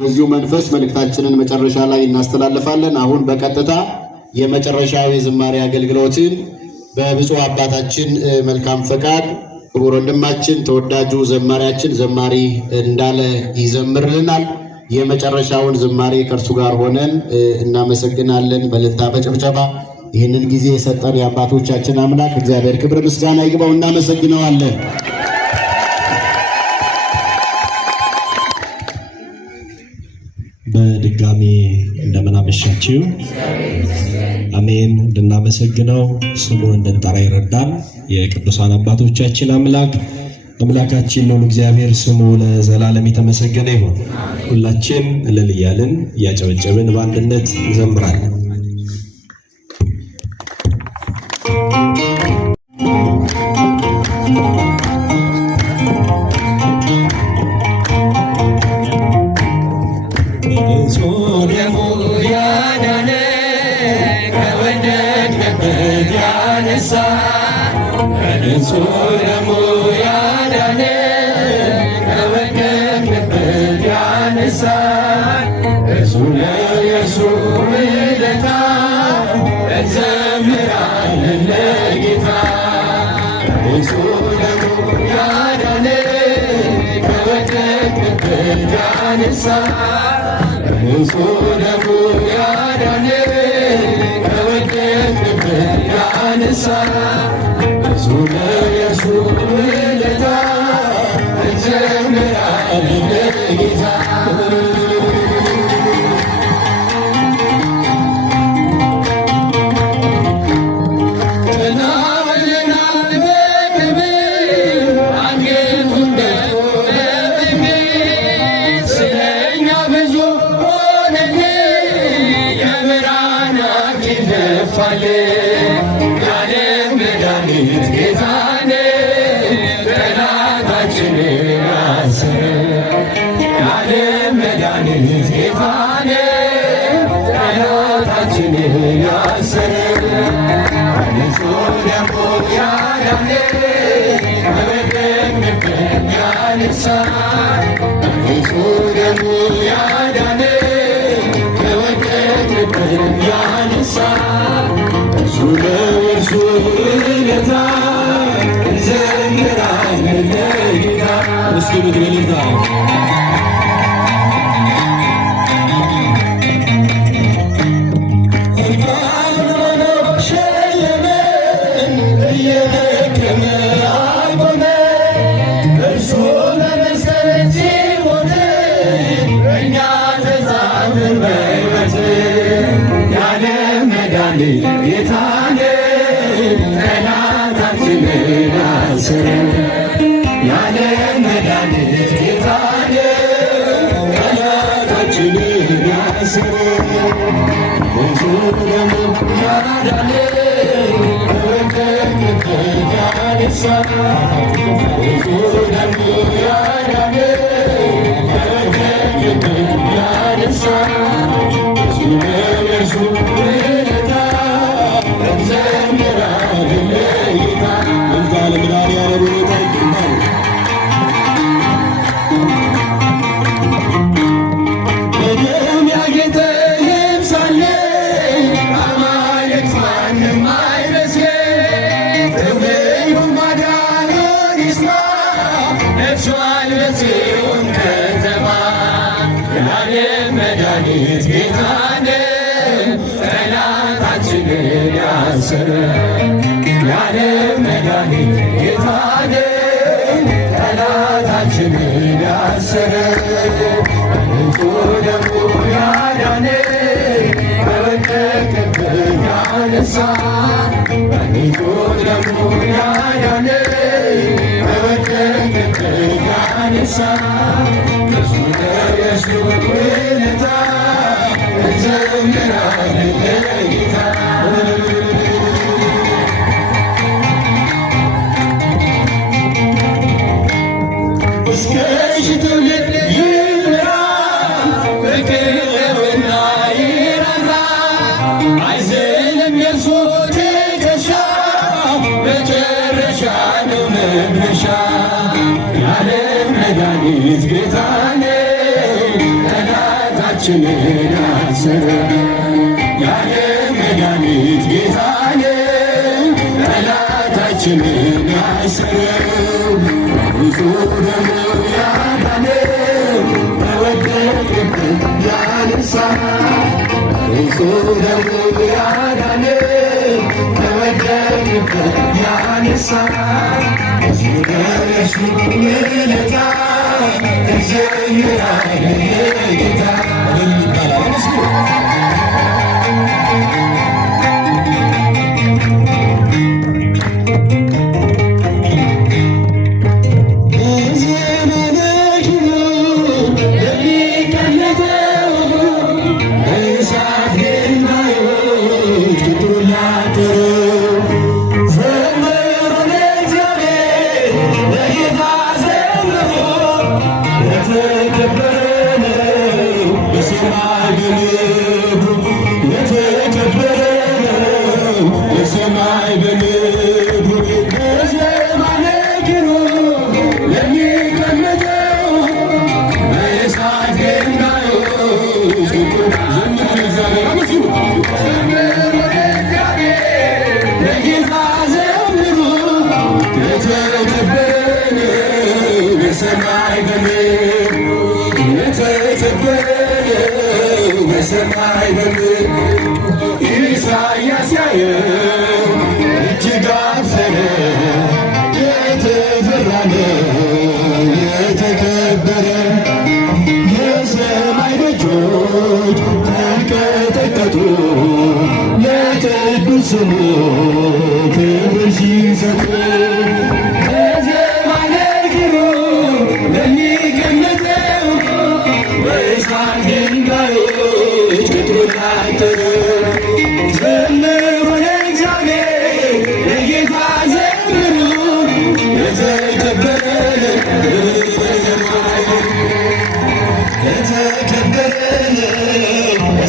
በዚሁ መንፈስ መልእክታችንን መጨረሻ ላይ እናስተላልፋለን። አሁን በቀጥታ የመጨረሻው የዝማሬ አገልግሎትን በብፁዕ አባታችን መልካም ፈቃድ ክቡር ወንድማችን ተወዳጁ ዘማሪያችን ዘማሪ እንዳለ ይዘምርልናል። የመጨረሻውን ዝማሬ ከእርሱ ጋር ሆነን እናመሰግናለን። በእልልታ በጭብጨባ ይህንን ጊዜ የሰጠን የአባቶቻችን አምላክ እግዚአብሔር ክብር ምስጋና ይግባው። እናመሰግነዋለን። በድጋሚ እንደምን አመሻችሁ። አሜን። እንድናመሰግነው ስሙን እንድንጠራ ይረዳል የቅዱሳን አባቶቻችን አምላክ አምላካችን ነው። እግዚአብሔር ስሙ ለዘላለም የተመሰገነ ይሁን። ሁላችን እልል እያልን እያጨበጨብን በአንድነት እንዘምራለን። It's ጠላታችንን ያሰረ የዓለም መድኃኒት ጌታ ነው። ጠላታችንን ያሰረው ንጹሕ ደሙ ያዳነው ከወደቅንበት ያነሳ ንጹሕ ደሙ ያዳነው ከወደቅንበት ያነሳ ዝረሽ ውለታ እንዘምራለን ጌታ ይባላል። ኢሳያስ ያየው እጅግ አፈረ የተፈራ ነው የተከበረ የሰማይ ደጆች ተንቀጠቀጡ ለቅዱስ ስሙ ክብር ሲሰጡ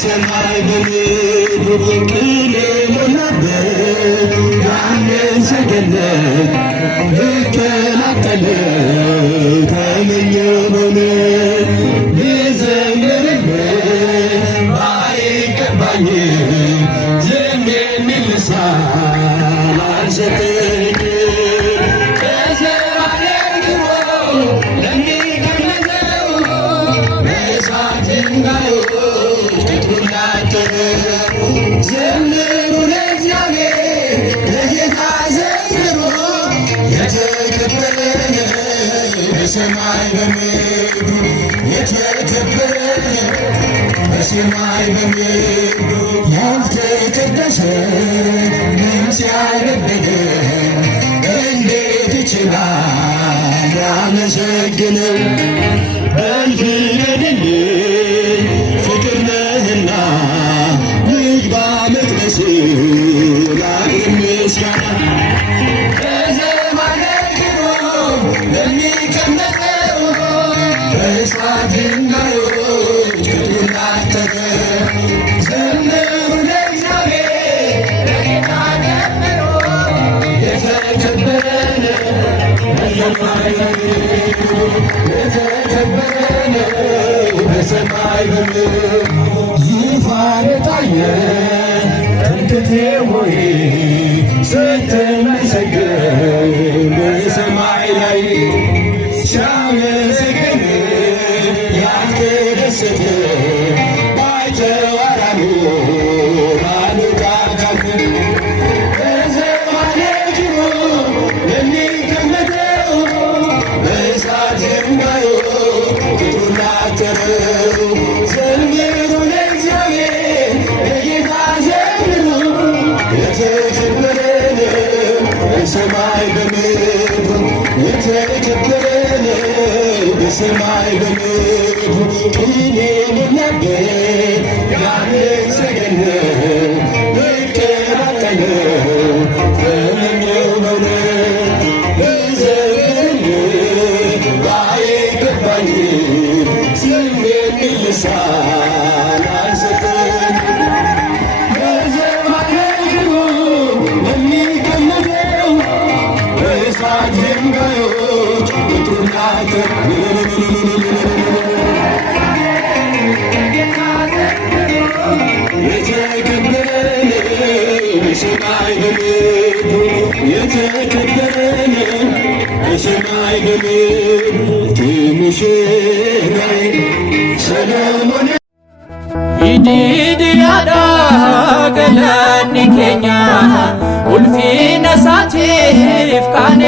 ሰማይ በምድር ቅኔ ሞላበት ያንን ሰገነት ልቀላቀል ተመኘው በእውነት ልዘምርበት ባይገባኝም ዝም የሚል ልሳን አልሰጠኝም። ዘምሩ ለእግዚአብሔር ለጌታ ዘምሩ የተከበረ በሰማይ በምድሩ የተከበረ በሰማይ በምድሩ ያልተቀደሰ ነፍስ ያልወደደ እንዴት ይችላል ያመሰግነው? በልፍ ገድል ፍቅር ነህና ልግባ መቅደስ ላቅርብ ምስጋና በዘማነ ኪሩብ ለሚቀመጠው በእሳት ድንጋዮች ቅጥሩን ላተረ ዘምሩ ለእግዚአብሔር ለጌታ ዘምሩ የተከበረ በሰማይ የተከበረ በሰማይ በምድር ዙፋን ታየ ትምክህቴ ሆይ ስትመሰገን በሰማይ ላይ ሲያመሰግን ያልተደሰተ ባይተዋራሉ ባሉቃካት በዘማነ ኪሩብ የሚቀመጠው በእሳት ድንጋዮች ቅጥሩን ላተረው ዘምሩ ለእግዚአብሔር ለጌታ ዘምሩ የተከበረ በሰማይ በምድሩ የተከበረ በሰማይ በምድሩ ቅኔ ሞላበት ያንን ሰገነት ልቀላቀለው ተመኘው በእውነት ልዘምርልህ ባይገባኝም ዝም የሚል ልሳን አልሰጠኝም። በዘማነ ኪሩብ ለሚቀመጠው በእሳት ድንጋዮች ቅጥሩን ላተረ በሰማይ በምድር የተከበረ ነው። በሰማይ በምድር ሙሽራዬ ሰሎሞን ይዲዲያዳ ገለኒ ኬኛ ኡልፊነ ሳቲፍ ቃኔ